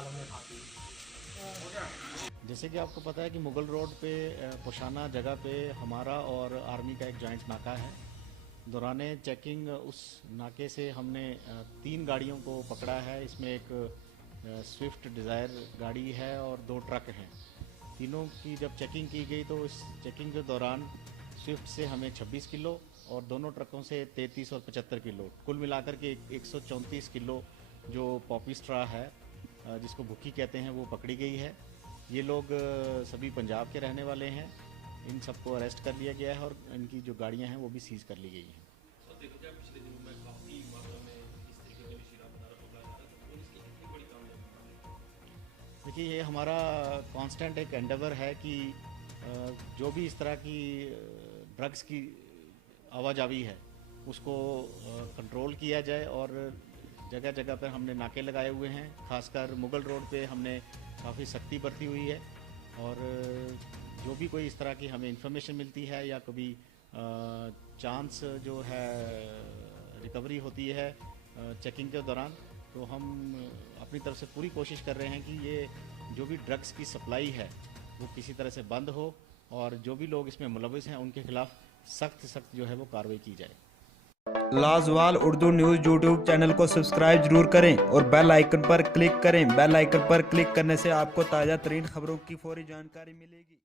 फिलहाल हमने खाती। जैसे कि आपको पता है कि मुगल रोड पे पोशाना जगह पे हमारा और आर्मी का एक जॉइंट नाका है। दौरान चेकिंग उस नाके से हमने 3 गाड़ियों को पकड़ा है। इसमें एक स्विफ्ट डिज़ायर गाड़ी है और 2 ट्रक हैं। तीनों की जब चेकिंग की गई तो इस चेकिंग के दौरान स्विफ्ट से हमें 26 किलो और दोनों ट्रकों से 33 और 75 किलो, कुल मिलाकर के 134 किलो जो पॉपी स्ट्रा है, जिसको भुक्की कहते हैं, वो पकड़ी गई है। ये लोग सभी पंजाब के रहने वाले हैं। इन सबको अरेस्ट कर लिया गया है और इनकी जो गाड़ियां हैं वो भी सीज कर ली गई हैं। सर देखा जाए पिछले दिनों में काफ़ी मात्रा में इस तरीके के शराब बनाना पकड़ा जा रहा है, तो पुलिस की कितनी बड़ी कामयाबी? देखिए, ये हमारा कांस्टेंट एक एंडेवर है कि जो भी इस तरह की ड्रग्स की आवाजावी है उसको कंट्रोल किया जाए। और जगह जगह पर हमने नाके लगाए हुए हैं। खासकर मुगल रोड पे हमने काफ़ी सख्ती बरती हुई है। और जो भी कोई इस तरह की हमें इन्फॉर्मेशन मिलती है या कभी चांस जो है रिकवरी होती है चेकिंग के दौरान, तो हम अपनी तरफ से पूरी कोशिश कर रहे हैं कि ये जो भी ड्रग्स की सप्लाई है वो किसी तरह से बंद हो और जो भी लोग इसमें मुलविस हैं उनके खिलाफ सख्त जो है वो कार्रवाई की जाए। लाजवाल उर्दू न्यूज़ यूट्यूब चैनल को सब्सक्राइब जरूर करें और बेल आइकन पर क्लिक करें। बेल आइकन पर क्लिक करने से आपको ताज़ा तरीन खबरों की फौरी जानकारी मिलेगी।